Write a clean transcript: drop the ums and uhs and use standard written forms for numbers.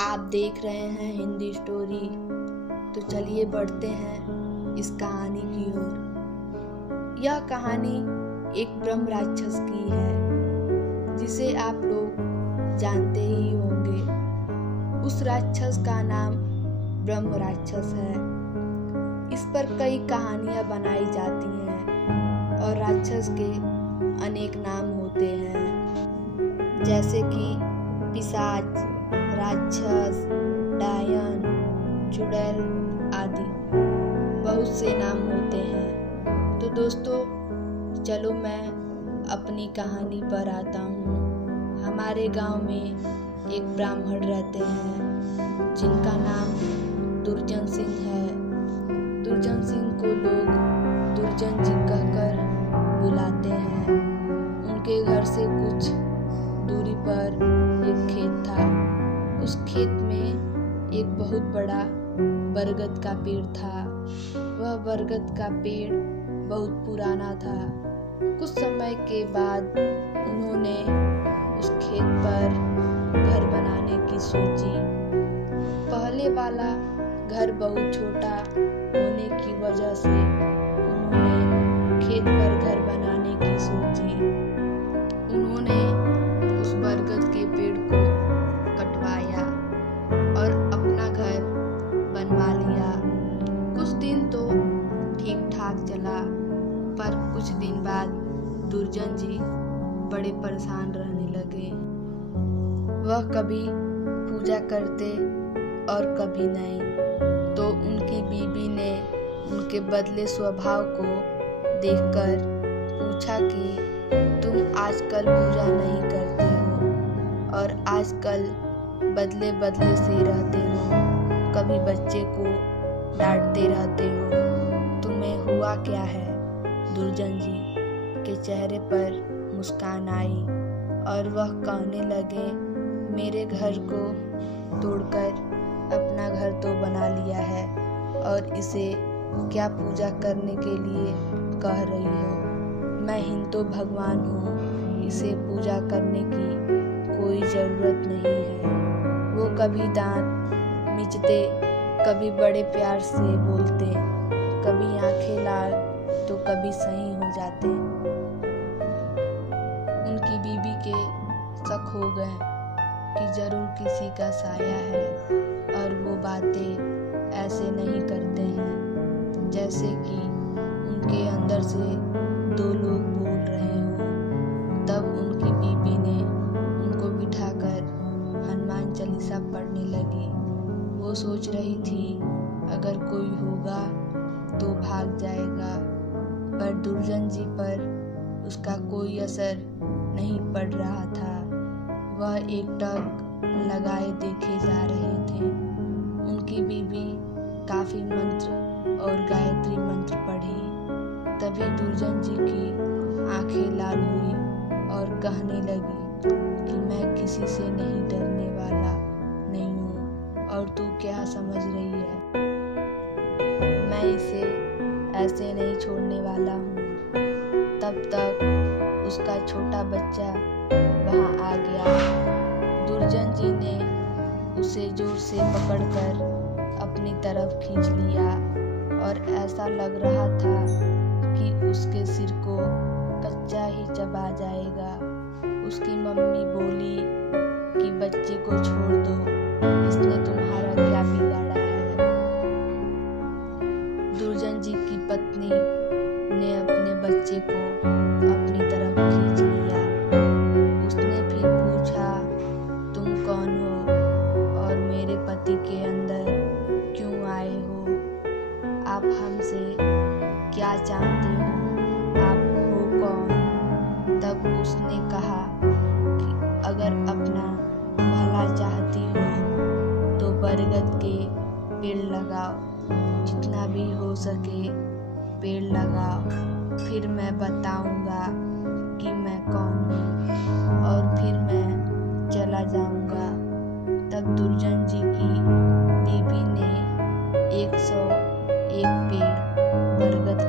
आप देख रहे हैं हिंदी स्टोरी। तो चलिए बढ़ते हैं इस कहानी की ओर। यह कहानी एक ब्रह्म राक्षस की है, जिसे आप लोग जानते ही होंगे। उस राक्षस का नाम ब्रह्म राक्षस है। इस पर कई कहानियां बनाई जाती हैं और राक्षस के अनेक नाम होते हैं, जैसे कि पिशाच, राक्षस, डायन, चुड़ैल आदि बहुत से नाम होते हैं। तो दोस्तों, चलो मैं अपनी कहानी पर आता हूँ। हमारे गांव में एक ब्राह्मण रहते हैं जिनका नाम दुर्जन सिंह है। दुर्जन सिंह को लोग दुर्जन जी कहकर बुलाते हैं। उनके घर से कुछ दूरी पर एक खेत था। उस खेत में एक बहुत बड़ा बरगद का पेड़ था। वह बरगद का पेड़ बहुत पुराना था। कुछ समय के बाद उन्होंने उस खेत पर घर बनाने की सोची। पहले वाला घर बहुत छोटा होने की वजह से उन्होंने खेत पर घर बनाने की सोची। उन्होंने उस बरगद के पेड़ को कटवाया और अपना घर बनवा लिया। कुछ दिन तो ठीक ठाक चला, पर कुछ दिन बाद दुर्जन जी बड़े परेशान रहने लगे। वह कभी पूजा करते और कभी नहीं। तो उनकी बीवी ने उनके बदले स्वभाव को देखकर पूछा कि तुम आजकल पूजा नहीं करते हो और आजकल बदले बदले से रहते हो, कभी बच्चे को डांटते रहते हो, तुम्हें हुआ क्या है? दुर्जन जी के चेहरे पर मुस्कान आई और वह कहने लगे, मेरे घर को तोड़कर अपना घर तो बना लिया है और इसे क्या पूजा करने के लिए कह रही हो? मैं हिंदू भगवान हूँ, इसे पूजा करने की कोई ज़रूरत नहीं है। वो कभी दांत मिचते, कभी बड़े प्यार से बोलते, कभी आंखें लाल तो कभी सही हो जाते। उनकी बीवी के शक हो गए कि जरूर किसी का साया है और वो बातें ऐसे नहीं करते हैं जैसे कि उनके अंदर से दो लोग बोल रहे हों। तब उनकी बीवी ने उनको बिठाकर हनुमान चालीसा पढ़ने लगी। वो सोच रही थी अगर कोई होगा तो भाग जाएगा, पर दुर्जन जी पर उसका कोई असर नहीं पड़ रहा था। वह एकटक लगाए देखे जा रहे थे। उनकी बीवी काफी मंत्र और गायत्री मंत्र पढ़ी। तभी दुर्जन जी की आंखें लाल हुई और कहने लगी कि मैं किसी से नहीं डरने वाला नहीं हूँ और तू क्या समझ रही है? मैं इसे ऐसे नहीं छोड़ने वाला हूँ। तब तक उसका छोटा बच्चा वहाँ आ गया। दुर्जन जी ने उसे जोर से पकड़कर अपनी तरफ खींच लिया और ऐसा लग रहा था कि उसके सिर को कच्चा ही चबा जाएगा। उसकी मम्मी बोली कि बच्चे को छोड़ दो, इसने तुम्हारा क्या बिगाड़ा है? दुर्जन जी की पत्नी ने अपने बच्चे को अपनी तरफ खींच लिया। उसने फिर पूछा, तुम कौन हो और मेरे पति के अंदर क्यों आए हो? आप हमसे क्या चाहते हो? आप हो कौन? तब उसने कहा कि अगर अपना भला चाहती हो तो बरगद के पेड़ लगाओ, जितना भी हो सके पेड़ लगाओ, फिर मैं बताऊंगा कि मैं कौन हूँ और फिर मैं चला जाऊंगा। तब दुर्जन जी की बीवी ने 101 पेड़ बरगद